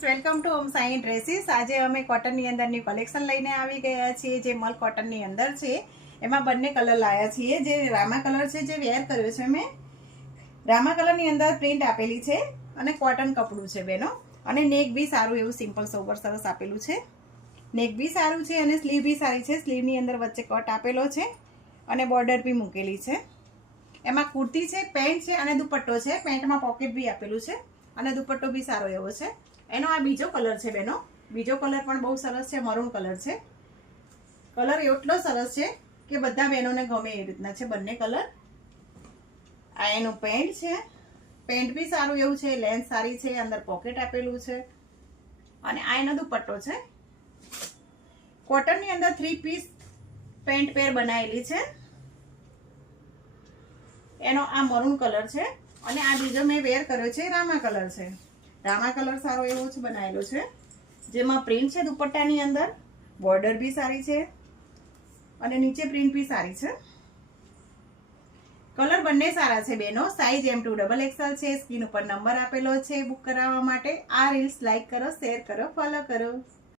Friends, welcome to home Sai dresses. આજે અમે કોટનની અંદરની કલેક્શન લઈને આવી ગયા છીએ. જે મલ કોટનની અંદર છે એમાં બંને કલર લાવ્યા છીએ. જે રામા કલર છે જે વેર કર્યો છે મેં, રામા કલરની અંદર પ્રિન્ટ આપેલી છે અને કોટન કપડું છે બેનો. અને નેક બી સારું એવું સિમ્પલ સોબર સરસ આપેલું છે. નેક બી સારું છે અને સ્લીવ બી સારી છે. સ્લીવની અંદર વચ્ચે કટ આપેલો છે અને બોર્ડર બી મૂકેલી છે. એમાં કુર્તી છે, પેન્ટ છે અને દુપટ્ટો છે. પેન્ટમાં પોકેટ બી આપેલું છે અને દુપટ્ટો બી સારો એવો છે. એનો આ બીજો કલર છે બેનો. બીજો કલર પણ બહુ સરસ છે, મરૂન કલર છે. કલર એટલો સરસ છે કે બધા બહેનોને ગમે એ રીતના છે બંને કલર. આ એનું પેન્ટ છે. પેન્ટ બી સારું એવું છે, લેન્થ સારી છે, અંદર પોકેટ આપેલું છે અને આ એનો દુપટ્ટો છે. કોટનની અંદર 3 પીસ પેન્ટ પેર બનાવેલી છે. એનો આ મરૂન કલર છે અને આ બીજો મેં વેર કર્યો છે રામા કલર છે. રામા કલર સારો એવો છે બનાવેલો છે, જેમાં પ્રિન્ટ છે દુપટ્ટાની અંદર, બોર્ડર બી સારી છે અને નીચે પ્રિન્ટ બી સારી છે. કલર બંને સારા છે બેનો. સાઈઝ M2XXL છે. સ્ક્રીન ઉપર નંબર આપેલો છે બુક કરાવવા માટે. આ રીલ્સ લાઈક કરો, શેર કરો, ફોલો કરો.